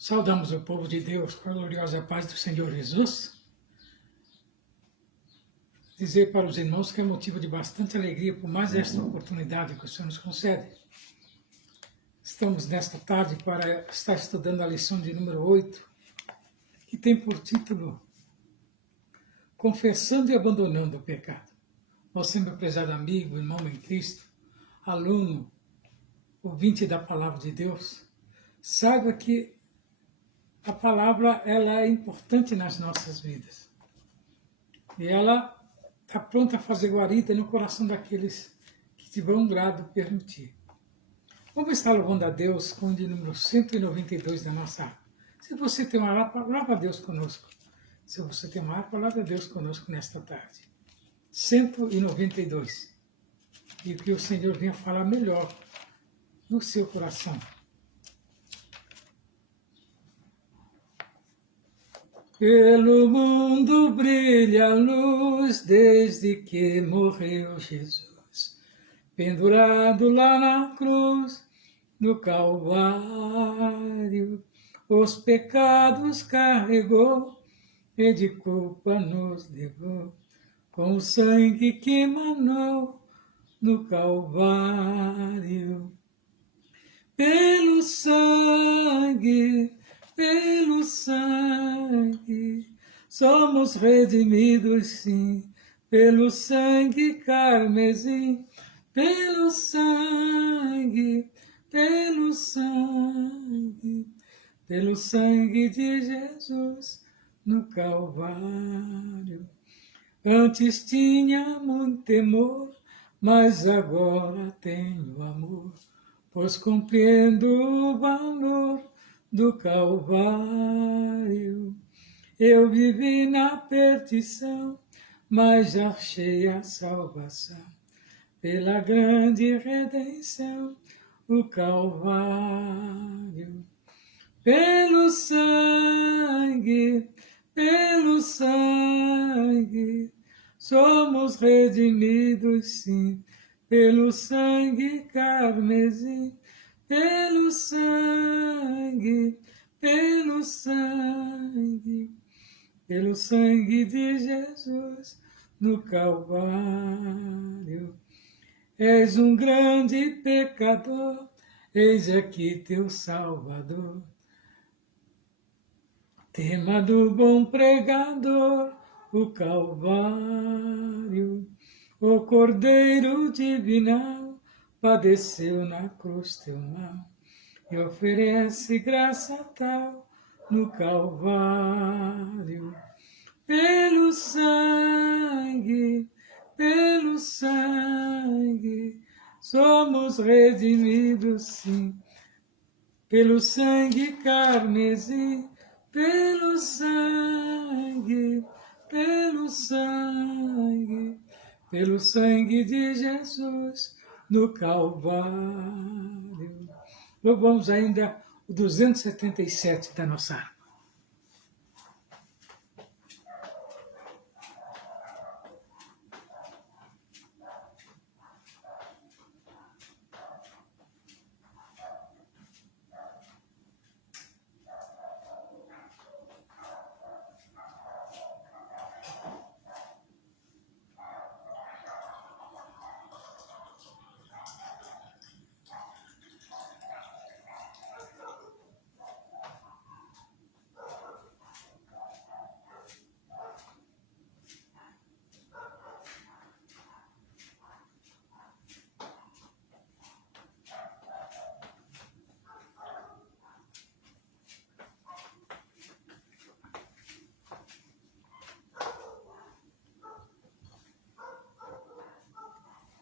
Saudamos o povo de Deus com a gloriosa paz do Senhor Jesus. Dizer para os irmãos que é motivo de bastante alegria por mais esta oportunidade que o Senhor nos concede. Estamos nesta tarde para estar estudando a lição de número 8, que tem por título Confessando e Abandonando o Pecado. Nosso meu prezado amigo, irmão em Cristo, aluno, ouvinte da Palavra de Deus, saiba que a palavra ela é importante nas nossas vidas. E ela está pronta a fazer guarida no coração daqueles que de bom grado permitir. Vamos estar louvando a Deus com o de número 192 da nossa harpa. Se você tem uma harpa, louva a Deus conosco. Se você tem uma harpa, louva a Deus conosco nesta tarde. 192. E que o Senhor venha falar melhor no seu coração. Pelo mundo brilha a luz desde que morreu Jesus, pendurado lá na cruz do Calvário, os pecados carregou e de culpa nos levou, com o sangue que emanou no Calvário. Pelo sangue, somos redimidos sim, pelo sangue carmesim, pelo sangue de Jesus no Calvário. Antes tinha muito temor, mas agora tenho amor, pois compreendo o valor do Calvário. Eu vivi na perdição, mas já achei a salvação, pela grande redenção, o Calvário. Pelo sangue, somos redimidos sim, pelo sangue carmesim, pelo sangue de Jesus no Calvário. És um grande pecador, eis aqui teu Salvador. Tema do bom pregador, o Calvário. O Cordeiro divinal padeceu na cruz teu mal e oferece graça tal no Calvário. Pelo sangue, somos redimidos sim, pelo sangue carmesim, pelo sangue de Jesus no Calvário. Louvamos ainda o 277 da nossa harpa.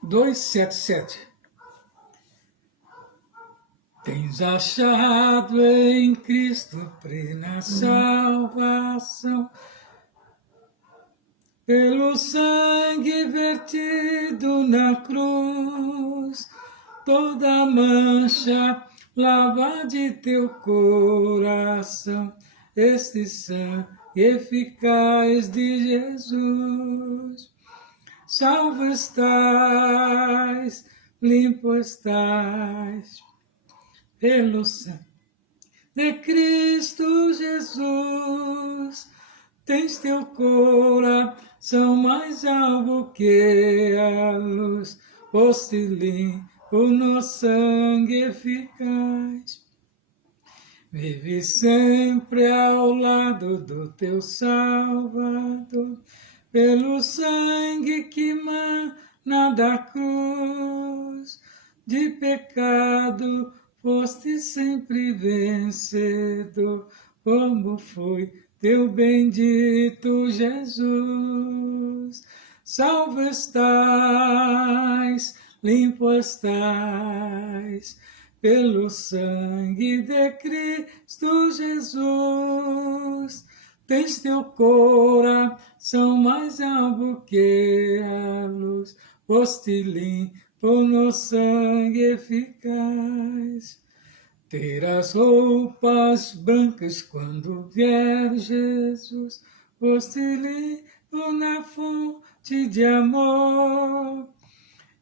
Dois, 7. Tens achado em Cristo plena salvação, pelo sangue vertido na cruz, toda mancha lava de teu coração, este sangue eficaz de Jesus. Salvo estás, limpo estás, pelo sangue de Cristo Jesus. Tens teu coração mais alvo que a luz, foste limpo no sangue eficaz. Vive sempre ao lado do teu Salvador, pelo sangue que mana da cruz. De pecado foste sempre vencedor, como foi teu bendito Jesus. Salvo estás, limpo estás, pelo sangue de Cristo Jesus. Tens teu coração mais alvo que a luz, foste limpo no sangue eficaz. Terás roupas brancas quando vier Jesus, foste limpo na fonte de amor.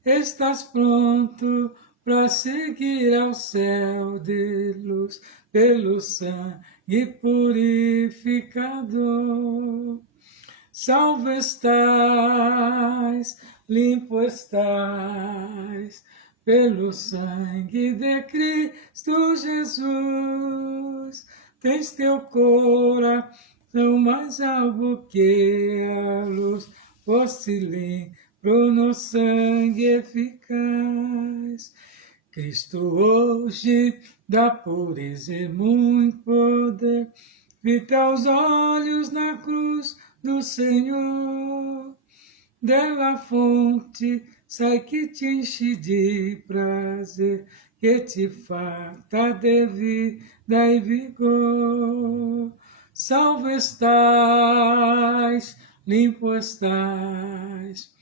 Estás pronto para seguir ao céu de luz, pelo sangue purificador. Salvo estás, limpo estás, pelo sangue de Cristo Jesus. Tens teu coração mais alvo que a luz, foste limpo no sangue eficaz. Cristo hoje dá pureza e muito poder, fita os olhos na cruz do Senhor. Dela fonte sai que te enche de prazer, que te farta de vida e vigor. Salvo estás, limpo estás,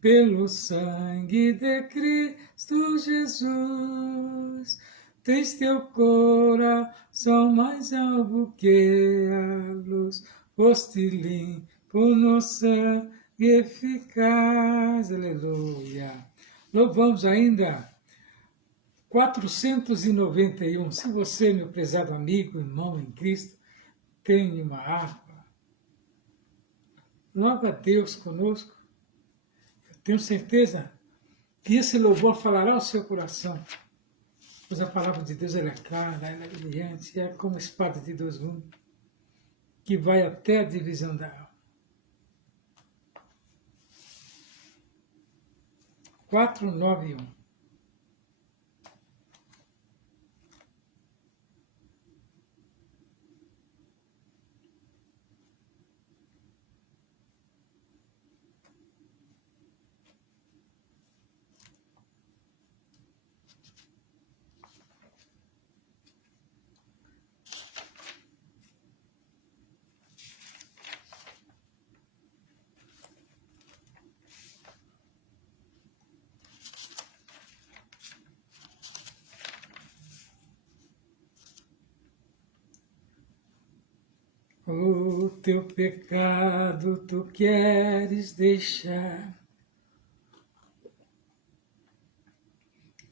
pelo sangue de Cristo Jesus. Tens teu coração mais alvo que a luz, foste limpo no sangue eficaz. Aleluia. Louvamos ainda 491. Se você, meu prezado amigo, irmão em Cristo, tem uma harpa, louva a Deus conosco. Eu tenho certeza que esse louvor falará ao seu coração, pois a palavra de Deus ela é clara, ela é brilhante, é como espada de dois gumes, que vai até a divisão da alma. 491. O teu pecado tu queres deixar,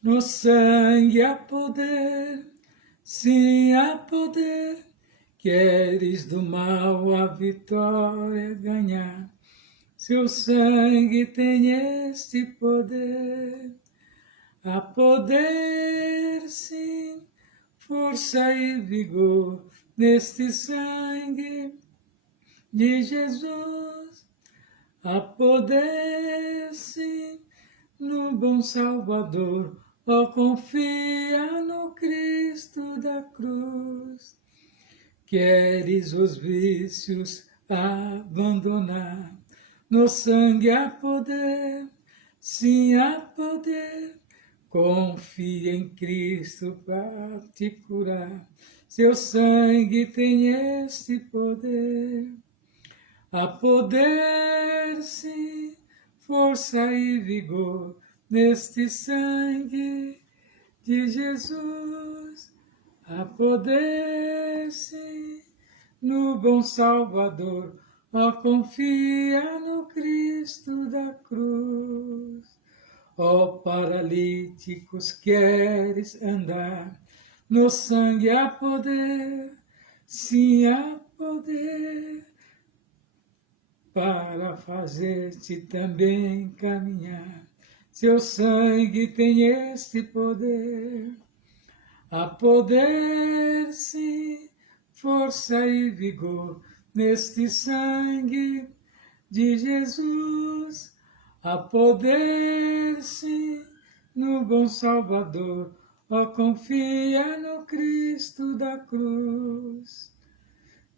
no sangue há poder, sim há poder, queres do mal a vitória ganhar, seu sangue tem este poder, há poder sim, força e vigor, neste sangue de Jesus, há poder sim, no bom Salvador, ó confia no Cristo da cruz. Queres os vícios abandonar, no sangue há poder, sim há poder, confia em Cristo para te curar. Seu sangue tem este poder, há poder sim, força e vigor, neste sangue de Jesus. Há poder sim, no bom Salvador, ó confia no Cristo da cruz. Ó paralíticos, queres andar, No sangue há poder, sim há poder, para fazer-te também caminhar. Seu sangue tem este poder. Há poder, sim, força e vigor neste sangue de Jesus. Há poder, sim, no bom Salvador. Ó, confia no Cristo da cruz.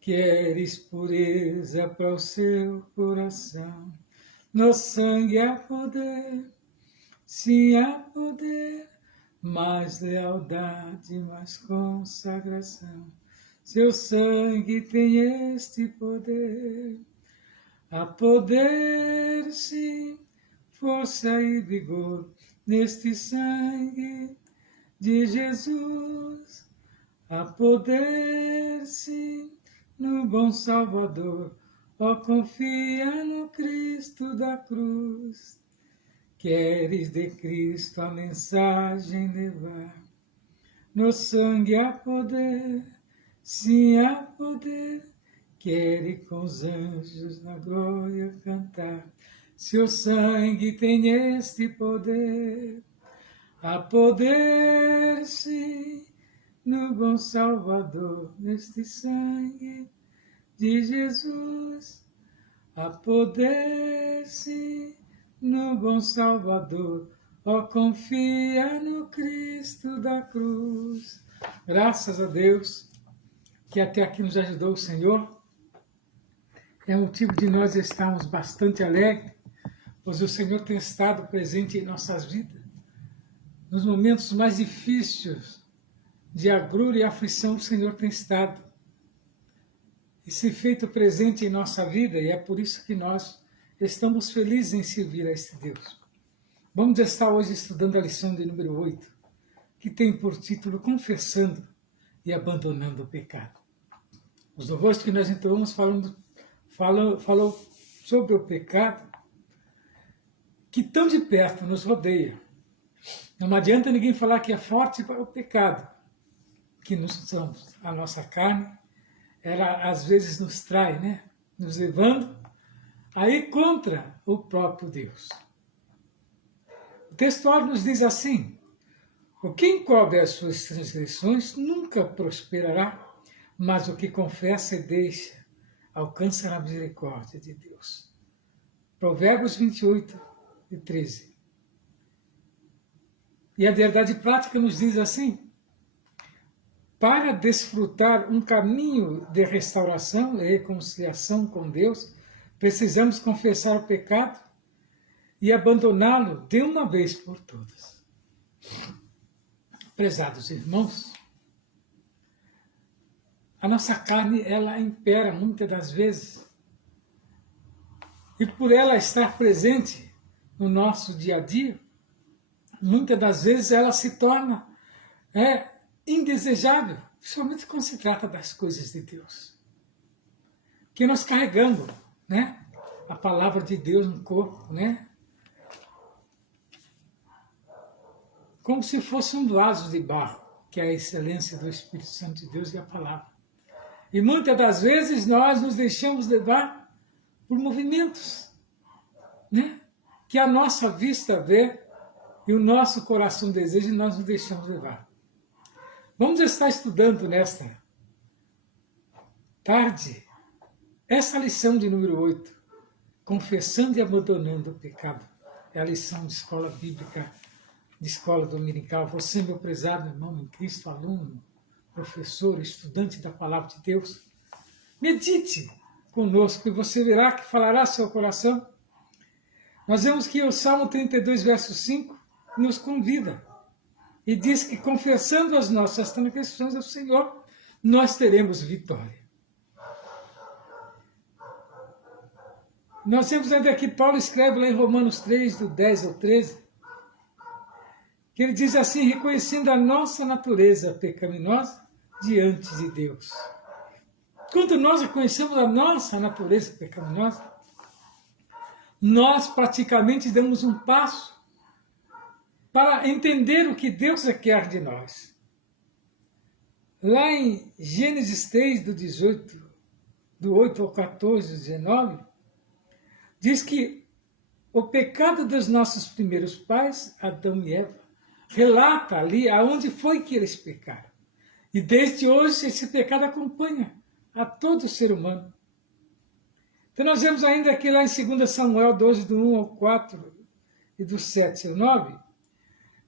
Queres pureza para o seu coração? No sangue há poder, sim há poder, mais lealdade, mais consagração. Seu sangue tem este poder. Há poder, sim, força e vigor neste sangue de Jesus. Há poder, sim, no bom Salvador. Ó, confia no Cristo da cruz. Queres de Cristo a mensagem levar? No sangue há poder, sim há poder. Quere com os anjos na glória cantar. Seu sangue tem este poder. Há poder, sim, no bom Salvador, neste sangue de Jesus. Há poder, sim, no bom Salvador. Ó, confia no Cristo da cruz. Graças a Deus que até aqui nos ajudou o Senhor. É motivo de nós estarmos bastante alegres, pois o Senhor tem estado presente em nossas vidas. Nos momentos mais difíceis de agrura e aflição, o Senhor tem estado e se feito presente em nossa vida, e é por isso que nós estamos felizes em servir a este Deus. Vamos estar hoje estudando a lição de número 8, que tem por título Confessando e Abandonando o Pecado. Os louvores que nós entramos falou sobre o pecado que tão de perto nos rodeia. Não adianta ninguém falar que é forte para o pecado, que a nossa carne, ela às vezes nos trai, né? Nos levando aí contra o próprio Deus. O textual nos diz assim: o que encobre as suas transgressões nunca prosperará, mas o que confessa e deixa alcança a misericórdia de Deus. Provérbios 28 e 13. E a verdade prática nos diz assim: para desfrutar um caminho de restauração e reconciliação com Deus, precisamos confessar o pecado e abandoná-lo de uma vez por todas. Prezados irmãos, a nossa carne, ela impera muitas das vezes. E por ela estar presente no nosso dia a dia, muitas das vezes ela se torna indesejável, principalmente quando se trata das coisas de Deus. Que nós carregamos, né, a palavra de Deus no corpo, né, como se fosse um vaso de barro, que é a excelência do Espírito Santo de Deus e a palavra. E muitas das vezes nós nos deixamos levar por movimentos, né, que a nossa vista vê e o nosso coração deseja, e nós nos deixamos levar. Vamos estar estudando nesta tarde essa lição de número 8, confessando e abandonando o pecado. É a lição de escola bíblica, de escola dominical. Você, meu prezado irmão em Cristo, aluno, professor, estudante da palavra de Deus, medite conosco e você verá que falará seu coração. Nós vemos que o Salmo 32, verso 5, nos convida e diz que confessando as nossas transgressões ao Senhor, nós teremos vitória. Nós temos ainda que Paulo escreve lá em Romanos 3, do 10 ao 13, que ele diz assim: reconhecendo a nossa natureza pecaminosa diante de Deus. Quando nós reconhecemos a nossa natureza pecaminosa, nós praticamente damos um passo para entender o que Deus quer de nós. Lá em Gênesis 3, do 8 ao 14, 19, diz que o pecado dos nossos primeiros pais, Adão e Eva, relata ali aonde foi que eles pecaram. E desde hoje esse pecado acompanha a todo ser humano. Então nós vemos ainda aqui lá em 2 Samuel 12, do 1 ao 4 e do 7 ao 9,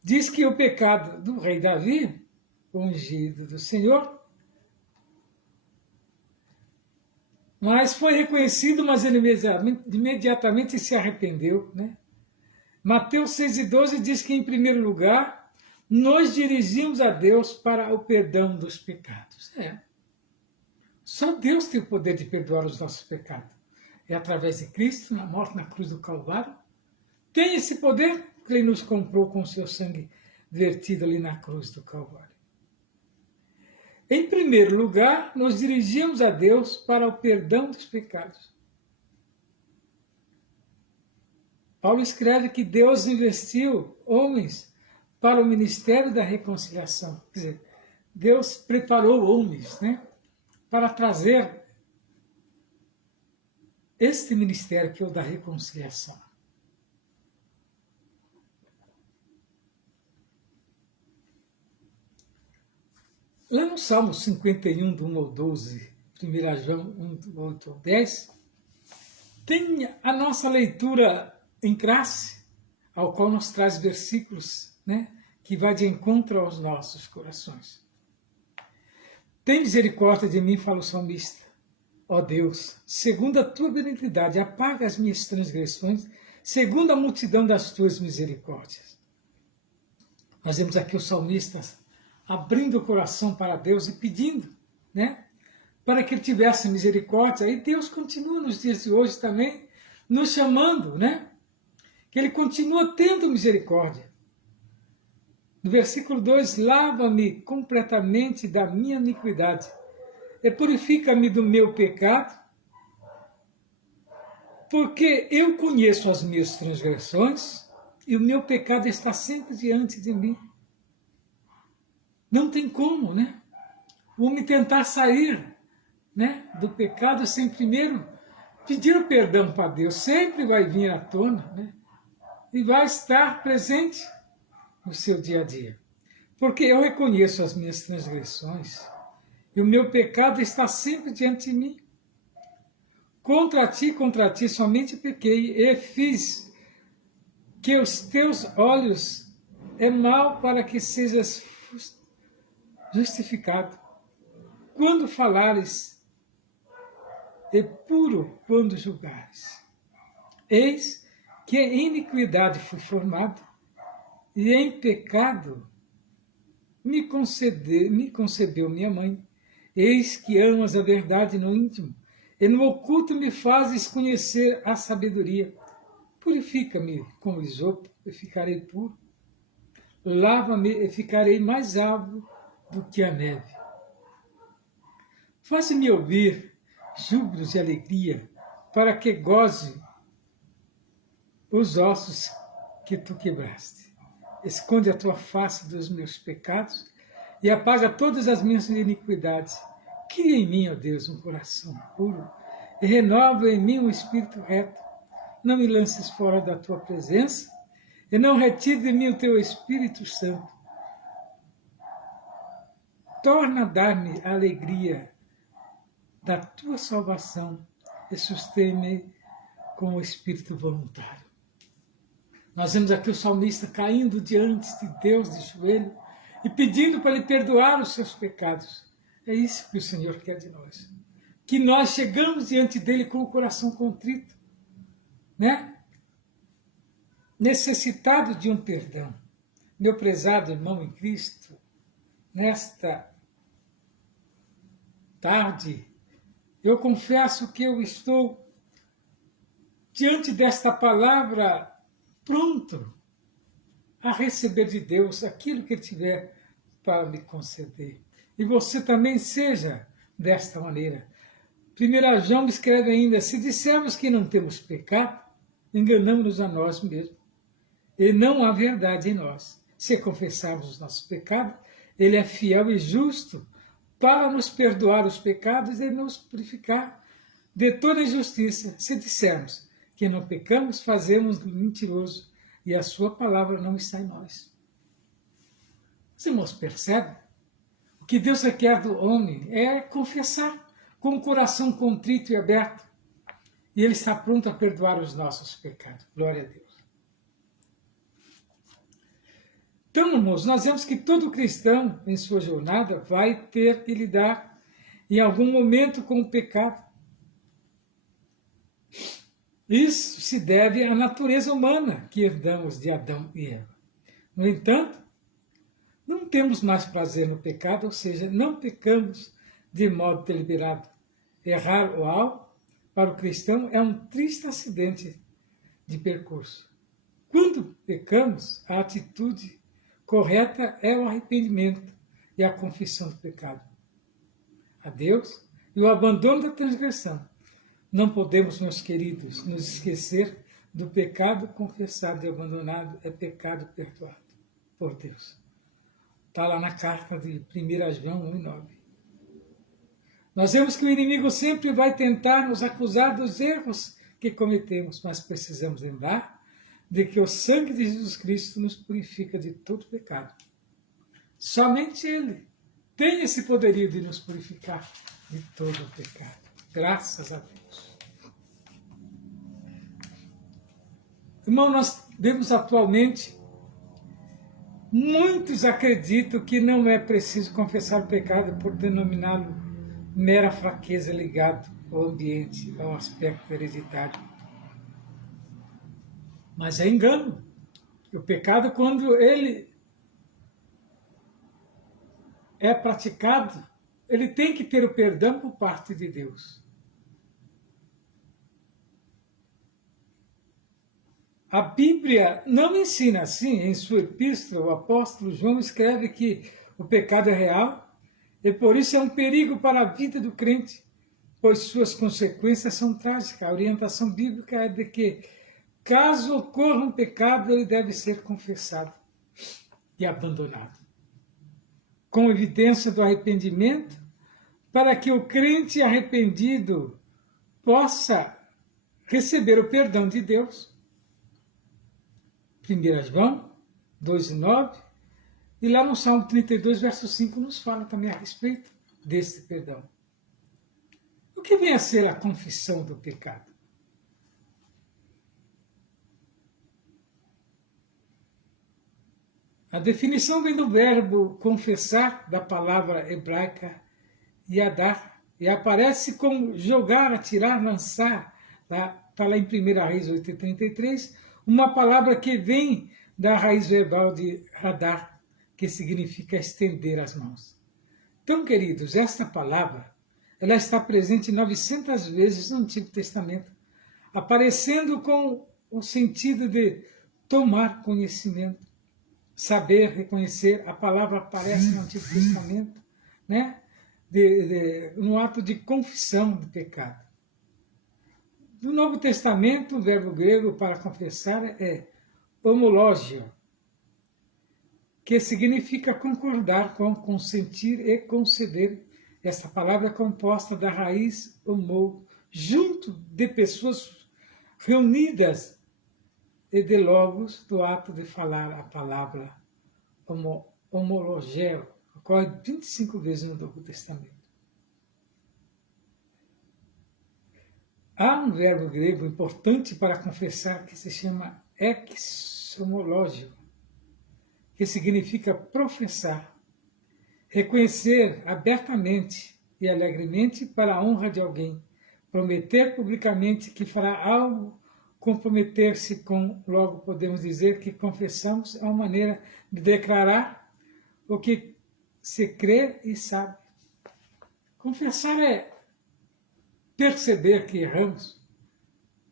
diz que o pecado do rei Davi, ungido do Senhor, mas foi reconhecido, mas ele imediatamente se arrependeu. Né? Mateus 6,12 diz que, em primeiro lugar, nós dirigimos a Deus para o perdão dos pecados. Só Deus tem o poder de perdoar os nossos pecados. É através de Cristo, na morte na cruz do Calvário. Tem esse poder que Ele nos comprou com o seu sangue vertido ali na cruz do Calvário. Em primeiro lugar, nos dirigimos a Deus para o perdão dos pecados. Paulo escreve que Deus investiu homens para o ministério da reconciliação. Quer dizer, Deus preparou homens, né, para trazer este ministério que é o da reconciliação. Lá no Salmo 51, do 1 ao 12, 1 João 1, do 8 ao 10, tem a nossa leitura em classe, ao qual nos traz versículos, né, que vai de encontro aos nossos corações. Tem misericórdia de mim, fala o salmista. Ó Deus, segundo a tua benignidade, apaga as minhas transgressões, segundo a multidão das tuas misericórdias. Nós vemos aqui os salmistas abrindo o coração para Deus e pedindo, né, para que Ele tivesse misericórdia. E Deus continua nos dias de hoje também nos chamando, né, que Ele continua tendo misericórdia. No versículo 2, lava-me completamente da minha iniquidade e purifica-me do meu pecado, porque eu conheço as minhas transgressões e o meu pecado está sempre diante de mim. Não tem como, né? O homem tentar sair, né, do pecado sem primeiro pedir o perdão para Deus. Sempre vai vir à tona, né? E vai estar presente no seu dia a dia. Porque eu reconheço as minhas transgressões e o meu pecado está sempre diante de mim. Contra ti somente pequei e fiz que os teus olhos é mal para que sejas justificado. Quando falares, é puro quando julgares. Eis que em iniquidade fui formado, e em pecado me concebeu minha mãe. Eis que amas a verdade no íntimo, e no oculto me fazes conhecer a sabedoria. Purifica-me com o isopo, e ficarei puro. Lava-me e ficarei mais alvo do que a neve. Faze-me ouvir júbilos de alegria, para que goze os ossos que tu quebraste. Esconde a tua face dos meus pecados e apaga todas as minhas iniquidades. Cria em mim, ó Deus, um coração puro e renova em mim um espírito reto. Não me lances fora da tua presença e não retire de mim o teu Espírito Santo. Torna a dar-me a alegria da tua salvação e sustém-me com o espírito voluntário. Nós vemos aqui o salmista caindo diante de Deus de joelho e pedindo para Ele perdoar os seus pecados. É isso que o Senhor quer de nós. Que nós chegamos diante dEle com o coração contrito, né? Necessitado de um perdão. Meu prezado irmão em Cristo, nesta tarde, eu confesso que eu estou diante desta palavra pronto a receber de Deus aquilo que Ele tiver para me conceder. E você também seja desta maneira. 1 João escreve ainda, se dissermos que não temos pecado, enganamos-nos a nós mesmos. E não há verdade em nós. Se confessarmos os nossos pecados, Ele é fiel e justo para nos perdoar os pecados e nos purificar de toda injustiça. Se dissermos que não pecamos, fazemos mentiroso e a sua palavra não está em nós. Os irmãos percebem? O que Deus requer do homem é confessar com o coração contrito e aberto. E Ele está pronto a perdoar os nossos pecados. Glória a Deus. Então, irmãos, nós vemos que todo cristão, em sua jornada, vai ter que lidar em algum momento com o pecado. Isso se deve à natureza humana que herdamos de Adão e Eva. No entanto, não temos mais prazer no pecado, ou seja, não pecamos de modo deliberado. Errar ou algo, para o cristão, é um triste acidente de percurso. Quando pecamos, a atitude correta é o arrependimento e a confissão do pecado a Deus e o abandono da transgressão. Não podemos, meus queridos, nos esquecer do pecado confessado e abandonado é pecado perdoado por Deus. Está lá na carta de 1 João 1:9. Nós vemos que o inimigo sempre vai tentar nos acusar dos erros que cometemos, mas precisamos lembrar de que o sangue de Jesus Cristo nos purifica de todo pecado. Somente Ele tem esse poderio de nos purificar de todo o pecado. Graças a Deus. Irmão, nós vemos atualmente, muitos acreditam que não é preciso confessar o pecado por denominá-lo mera fraqueza ligada ao ambiente, ao aspecto hereditário. Mas é engano. O pecado, quando ele é praticado, ele tem que ter o perdão por parte de Deus. A Bíblia não ensina assim. Em sua epístola, o apóstolo João escreve que o pecado é real e por isso é um perigo para a vida do crente, pois suas consequências são trágicas. A orientação bíblica é de que, caso ocorra um pecado, ele deve ser confessado e abandonado, com evidência do arrependimento, para que o crente arrependido possa receber o perdão de Deus. 1 João 2:9, e lá no Salmo 32, verso 5, nos fala também a respeito desse perdão. O que vem a ser a confissão do pecado? A definição vem do verbo confessar, da palavra hebraica yadar, e aparece como jogar, atirar, lançar. Está lá em 1 Reis 8:33, uma palavra que vem da raiz verbal de radar, que significa estender as mãos. Então, queridos, esta palavra ela está presente 900 vezes no Antigo Testamento, aparecendo com o sentido de tomar conhecimento, saber, reconhecer. A palavra aparece no Antigo Testamento, né? No ato de confissão do pecado. No Novo Testamento, o verbo grego para confessar é homológio, que significa concordar com, consentir e conceder. Essa palavra é composta da raiz homo, junto de pessoas reunidas, e de logos, do ato de falar a palavra homologeo. Ocorre 25 vezes no Novo Testamento. Há um verbo grego importante para confessar que se chama exomológio, que significa professar, reconhecer abertamente e alegremente para a honra de alguém, prometer publicamente que fará algo, comprometer-se com, logo podemos dizer que confessamos é uma maneira de declarar o que se crê e sabe. Confessar é perceber que erramos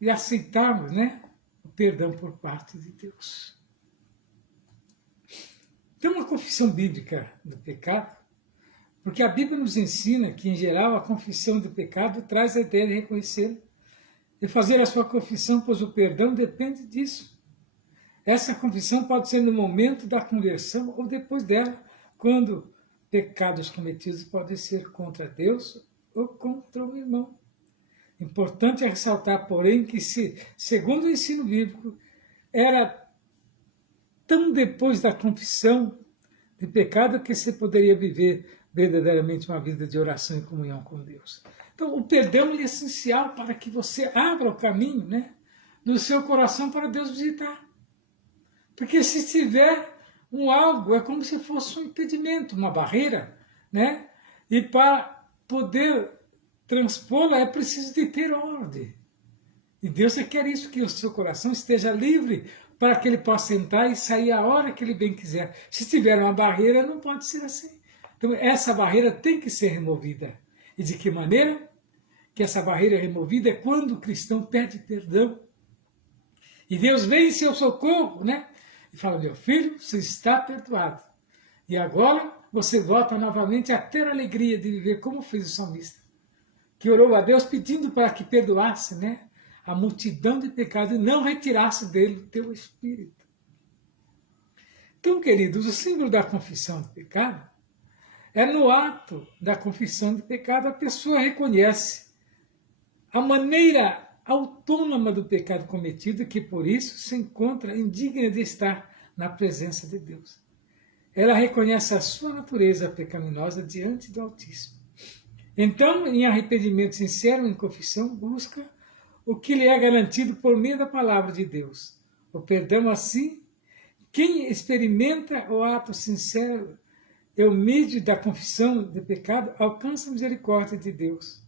e aceitarmos, né, o perdão por parte de Deus. Tem uma confissão bíblica do pecado, porque a Bíblia nos ensina que, em geral, a confissão do pecado traz a ideia de reconhecer e fazer a sua confissão, pois o perdão depende disso. Essa confissão pode ser no momento da conversão ou depois dela, quando pecados cometidos podem ser contra Deus ou contra o irmão. Importante é ressaltar, porém, que segundo o ensino bíblico, era tão depois da confissão de pecado que se poderia viver verdadeiramente uma vida de oração e comunhão com Deus. Então, o perdão é essencial para que você abra o caminho, né, do seu coração para Deus visitar. Porque se tiver algo, é como se fosse um impedimento, uma barreira, né? E para poder transpô-la é preciso de ter ordem. E Deus quer isso, que o seu coração esteja livre para que ele possa entrar e sair a hora que ele bem quiser. Se tiver uma barreira, não pode ser assim. Então, essa barreira tem que ser removida. E de que maneira? Que essa barreira é removida é quando o cristão pede perdão. E Deus vem em seu socorro, né? E fala, meu filho, você está perdoado. E agora você volta novamente a ter a alegria de viver como fez o salmista, que orou a Deus pedindo para que perdoasse, né, a multidão de pecados e não retirasse dele o teu espírito. Então, queridos, o símbolo da confissão de pecado é no ato da confissão de pecado a pessoa reconhece a maneira autônoma do pecado cometido, que por isso se encontra indigna de estar na presença de Deus. Ela reconhece a sua natureza pecaminosa diante do Altíssimo. Então, em arrependimento sincero, em confissão, busca o que lhe é garantido por meio da palavra de Deus. O perdão, assim, quem experimenta o ato sincero e humilde da confissão de pecado, alcança a misericórdia de Deus.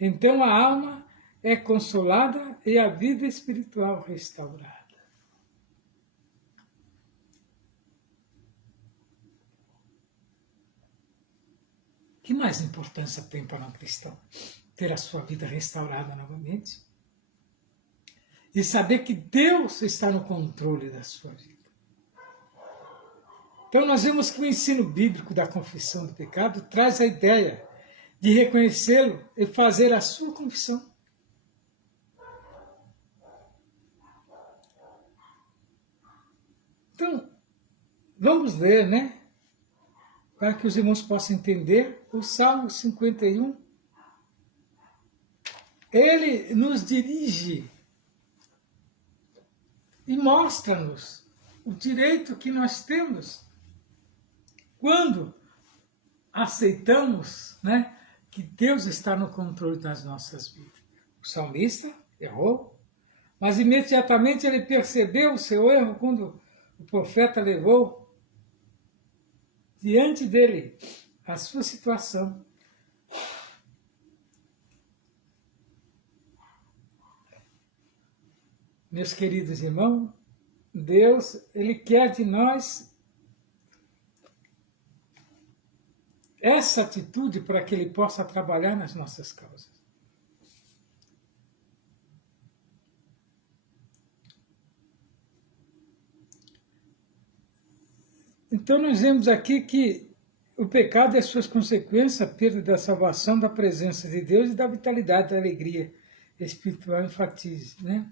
Então a alma é consolada e a vida espiritual restaurada. Que mais importância tem para um cristão? Ter a sua vida restaurada novamente e saber que Deus está no controle da sua vida. Então nós vemos que o ensino bíblico da confissão do pecado traz a ideia de reconhecê-lo e fazer a sua confissão. Então, vamos ler, né? Para que os irmãos possam entender o Salmo 51. Ele nos dirige e mostra-nos o direito que nós temos quando aceitamos, né, que Deus está no controle das nossas vidas. O salmista errou, mas imediatamente ele percebeu o seu erro quando o profeta levou diante dele a sua situação. Meus queridos irmãos, Deus, ele quer de nós essa atitude para que ele possa trabalhar nas nossas causas. Então nós vemos aqui que o pecado e as suas consequências, a perda da salvação, da presença de Deus e da vitalidade, da alegria espiritual enfatiza, né?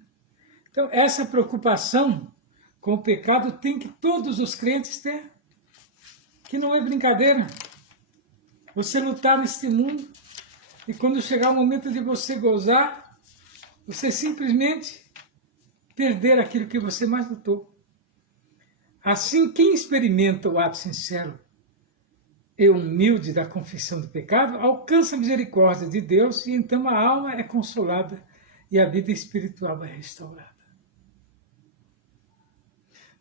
Então essa preocupação com o pecado tem que todos os crentes ter, que não é brincadeira. Você lutar neste mundo e quando chegar o momento de você gozar, você simplesmente perder aquilo que você mais lutou. Assim, quem experimenta o ato sincero e humilde da confissão do pecado, alcança a misericórdia de Deus e então a alma é consolada e a vida espiritual é restaurada.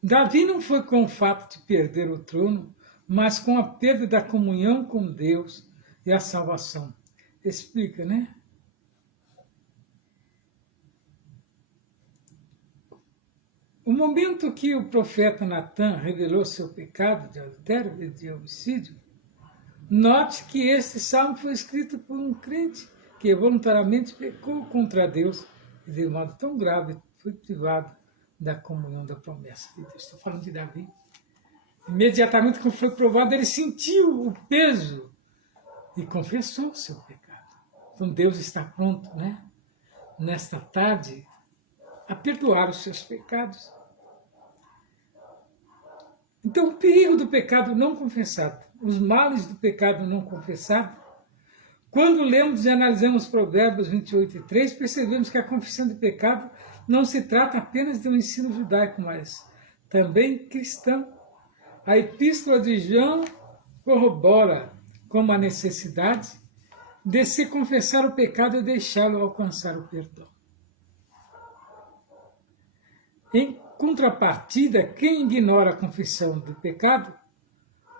Davi não foi com o fato de perder o trono, mas com a perda da comunhão com Deus e a salvação. Explica, né? O momento que o profeta Natan revelou seu pecado de adultério e de homicídio, note que este salmo foi escrito por um crente que voluntariamente pecou contra Deus e de modo tão grave foi privado da comunhão da promessa de Deus. Estou falando de Davi. Imediatamente, quando foi provado, ele sentiu o peso e confessou seu pecado. Então Deus está pronto, né, nesta tarde, a perdoar os seus pecados. Então, o perigo do pecado não confessado, os males do pecado não confessado, quando lemos e analisamos Provérbios 28:3, percebemos que a confissão de pecado não se trata apenas de um ensino judaico, mas também cristão. A Epístola de João corrobora com a necessidade de se confessar o pecado e deixá-lo alcançar o perdão. Em contrapartida, quem ignora a confissão do pecado,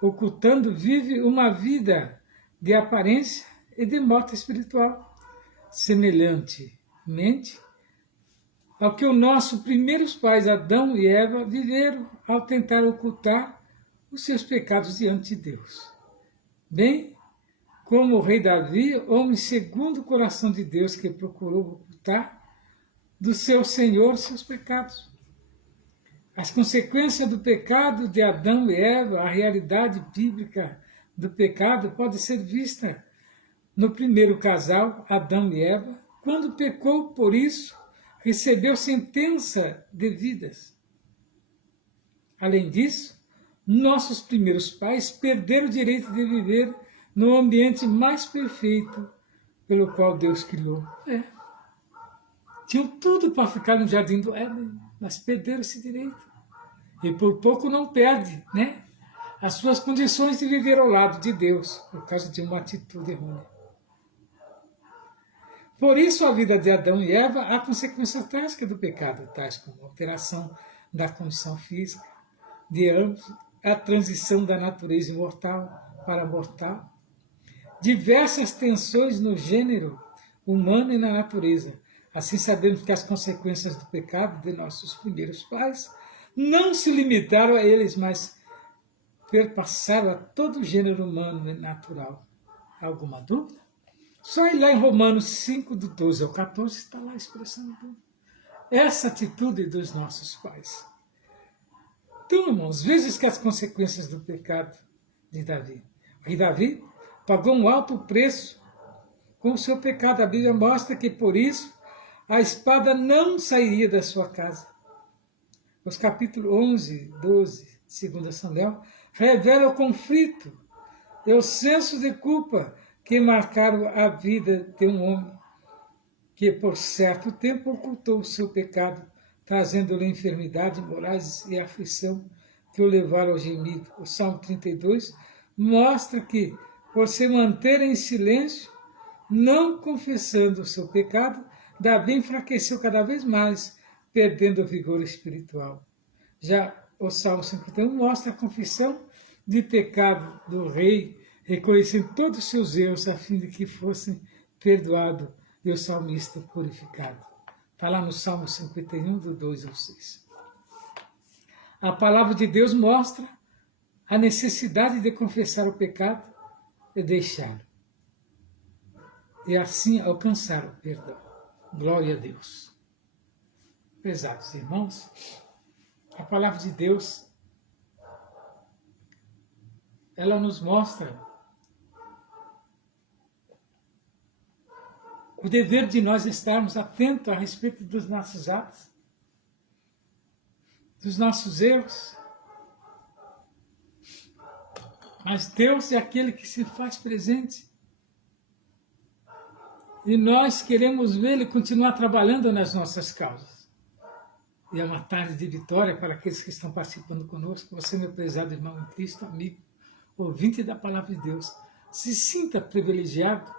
ocultando, vive uma vida de aparência e de morte espiritual, semelhantemente ao que os nossos primeiros pais, Adão e Eva, viveram ao tentar ocultar os seus pecados diante de Deus. Bem como o rei Davi, homem segundo o coração de Deus, que procurou ocultar do seu Senhor seus pecados. As consequências do pecado de Adão e Eva, a realidade bíblica do pecado pode ser vista no primeiro casal, Adão e Eva, quando pecou, por isso, recebeu sentença de vidas. Além disso, nossos primeiros pais perderam o direito de viver no ambiente mais perfeito pelo qual Deus criou. Tinham tudo para ficar no jardim do Éden, mas perderam esse direito. E por pouco não perde, né? As suas condições de viver ao lado de Deus, por causa de uma atitude errônea. Por isso, a vida de Adão e Eva há consequências trágicas do pecado, tais como a alteração da condição física de ambos, a transição da natureza imortal para mortal, diversas tensões no gênero humano e na natureza. Assim sabemos que as consequências do pecado de nossos primeiros pais não se limitaram a eles, mas perpassaram a todo o gênero humano e natural. Alguma dúvida? Só ir lá em Romanos 5, do 12 ao 14, está lá expressando tudo. Essa atitude dos nossos pais. Então, irmãos, vezes que as consequências do pecado de Davi. O rei Davi pagou um alto preço com o seu pecado. A Bíblia mostra que, por isso, a espada não sairia da sua casa. Os capítulos 11, 12 de 2 Samuel revelam o conflito e o senso de culpa que marcaram a vida de um homem que, por certo tempo, ocultou o seu pecado, trazendo-lhe enfermidade, morais e aflição que o levaram ao gemido. O Salmo 32 mostra que, por se manter em silêncio, não confessando o seu pecado, Davi enfraqueceu cada vez mais, perdendo o vigor espiritual. Já o Salmo 51 mostra a confissão de pecado do rei, reconhecendo todos os seus erros, a fim de que fossem perdoados e o salmista purificado. Está lá no Salmo 51, do 2 ao 6. A palavra de Deus mostra a necessidade de confessar o pecado e deixá-lo. E assim alcançar o perdão. Glória a Deus. Prezados irmãos, a palavra de Deus, ela nos mostra o dever de nós estarmos atentos a respeito dos nossos atos, dos nossos erros. Mas Deus é aquele que se faz presente. E nós queremos vê-lo continuar trabalhando nas nossas causas. E é uma tarde de vitória para aqueles que estão participando conosco. Você, meu prezado irmão em Cristo, amigo, ouvinte da palavra de Deus, se sinta privilegiado.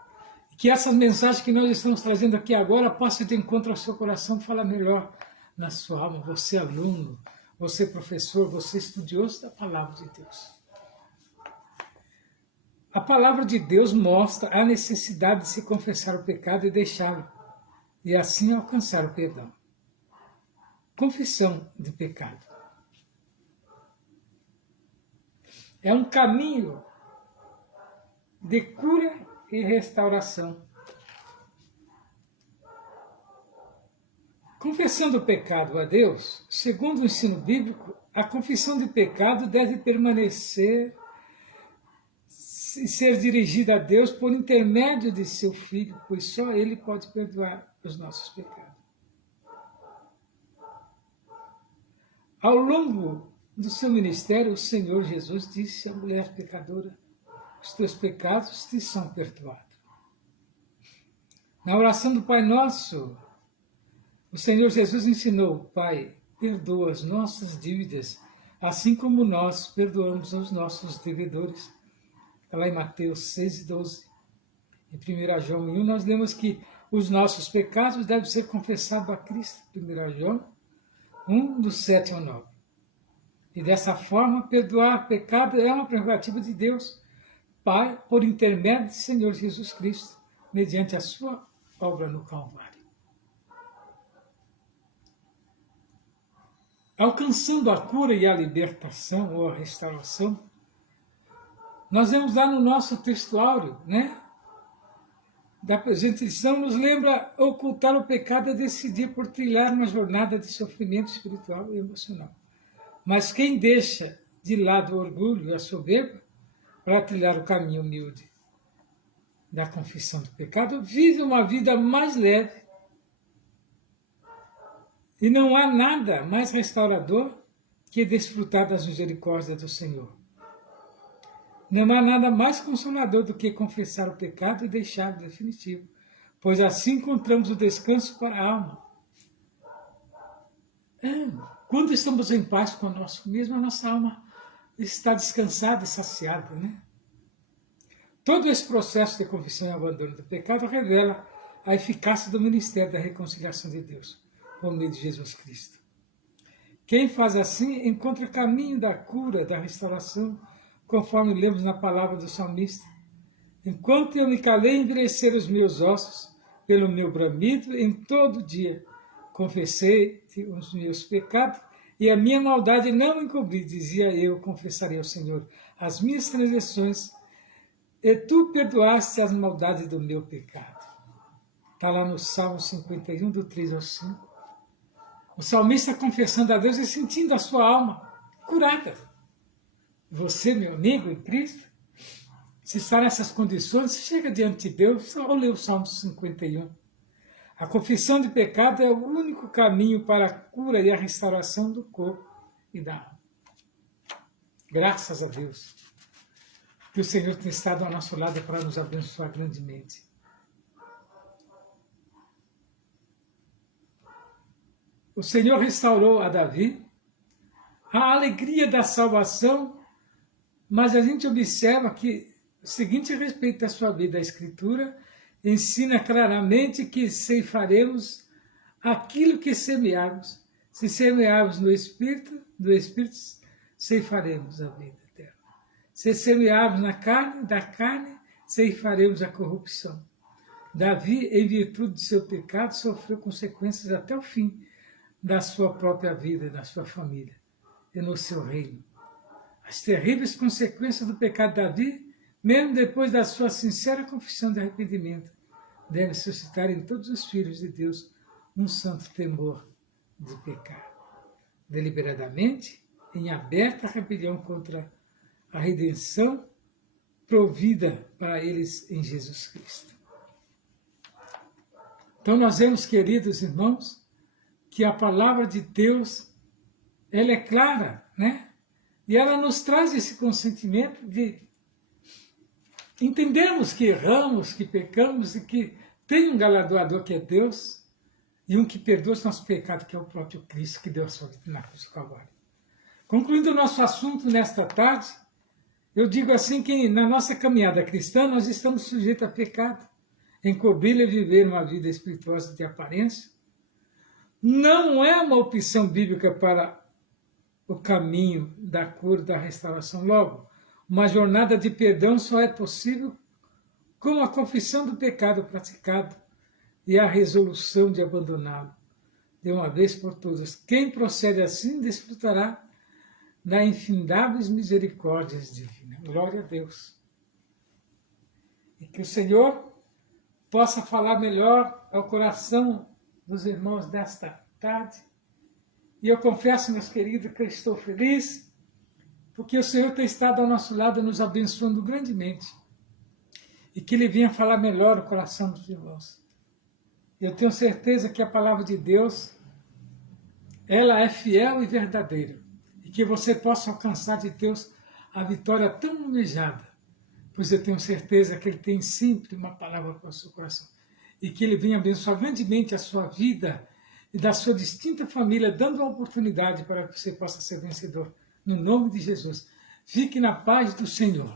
Que essa mensagem que nós estamos trazendo aqui agora possa de encontro ao seu coração e falar melhor na sua alma. Você aluno, você professor, você estudioso da palavra de Deus. A palavra de Deus mostra a necessidade de se confessar o pecado e deixá-lo, e assim alcançar o perdão. Confissão de pecado. É um caminho de cura e restauração. Confessando o pecado a Deus, segundo o ensino bíblico, a confissão de pecado deve permanecer e ser dirigida a Deus por intermédio de seu Filho, pois só Ele pode perdoar os nossos pecados. Ao longo do seu ministério, o Senhor Jesus disse à mulher pecadora: os teus pecados te são perdoados. Na oração do Pai Nosso, o Senhor Jesus ensinou: Pai, perdoa as nossas dívidas, assim como nós perdoamos aos nossos devedores. Está lá em Mateus 6:12. Em 1 João 1, nós lemos que os nossos pecados devem ser confessados a Cristo. 1 João 1, do 7 ao 9. E dessa forma, perdoar pecado é uma prerrogativa de Deus, Pai, por intermédio do Senhor Jesus Cristo, mediante a sua obra no Calvário. Alcançando a cura e a libertação ou a restauração, nós vemos lá no nosso textuário, da presente lição, nos lembra: ocultar o pecado é decidir por trilhar uma jornada de sofrimento espiritual e emocional. Mas quem deixa de lado o orgulho e a soberba para trilhar o caminho humilde da confissão do pecado, vive uma vida mais leve. E não há nada mais restaurador que desfrutar das misericórdias do Senhor. Não há nada mais consolador do que confessar o pecado e deixá-lo definitivo, pois assim encontramos o descanso para a alma. Quando estamos em paz conosco mesmo, a nossa alma está descansada e saciada. Todo esse processo de confissão e abandono do pecado revela a eficácia do ministério da reconciliação de Deus, por meio de Jesus Cristo. Quem faz assim encontra o caminho da cura, da restauração, conforme lemos na palavra do salmista: enquanto eu me calei, envelheceram os meus ossos, pelo meu bramido em todo dia. Confessei os meus pecados e a minha maldade não encobri, dizia eu, confessarei ao Senhor as minhas transgressões, e tu perdoaste as maldades do meu pecado. Está lá no Salmo 51, do 3 ao 5. O salmista confessando a Deus e sentindo a sua alma curada. Você, meu amigo em Cristo, se está nessas condições, chega diante de Deus, só lê o Salmo 51. A confissão de pecado é o único caminho para a cura e a restauração do corpo e da alma. Graças a Deus que o Senhor tem estado ao nosso lado para nos abençoar grandemente. O Senhor restaurou a Davi a alegria da salvação, mas a gente observa que o seguinte a respeito da sua vida: a Escritura ensina claramente que ceifaremos aquilo que semearmos. Se semearmos no Espírito, do Espírito ceifaremos a vida eterna. Se semearmos na carne, da carne ceifaremos a corrupção. Davi, em virtude de seu pecado, sofreu consequências até o fim da sua própria vida, da sua família e no seu reino. As terríveis consequências do pecado de Davi, mesmo depois da sua sincera confissão de arrependimento, devem suscitar em todos os filhos de Deus um santo temor de pecar, deliberadamente, em aberta rebelião contra a redenção provida para eles em Jesus Cristo. Então nós vemos, queridos irmãos, que a palavra de Deus, ela é clara, E ela nos traz esse consentimento de entendermos que erramos, que pecamos e que tem um galardoador que é Deus e um que perdoa os nossos pecados, que é o próprio Cristo, que deu a sua vida na cruz do Calvário. Concluindo o nosso assunto nesta tarde, eu digo assim que na nossa caminhada cristã nós estamos sujeitos a pecado, encobrir e viver uma vida espirituosa de aparência. Não é uma opção bíblica para o caminho da cura, da restauração. Logo, uma jornada de perdão só é possível com a confissão do pecado praticado e a resolução de abandoná-lo de uma vez por todas. Quem procede assim desfrutará das infindáveis misericórdias divinas. Glória a Deus. E que o Senhor possa falar melhor ao coração dos irmãos desta tarde. E eu confesso, meus queridos, que eu estou feliz, porque o Senhor tem estado ao nosso lado, nos abençoando grandemente. E que Ele venha falar melhor o coração dos irmãos. Eu tenho certeza que a palavra de Deus, ela é fiel e verdadeira. E e que você possa alcançar de Deus a vitória tão almejada, pois eu tenho certeza que Ele tem sempre uma palavra para o seu coração e que Ele vem abençoar grandemente a sua vida e da sua distinta família, dando a oportunidade para que você possa ser vencedor. No nome de Jesus. Fique na paz do Senhor.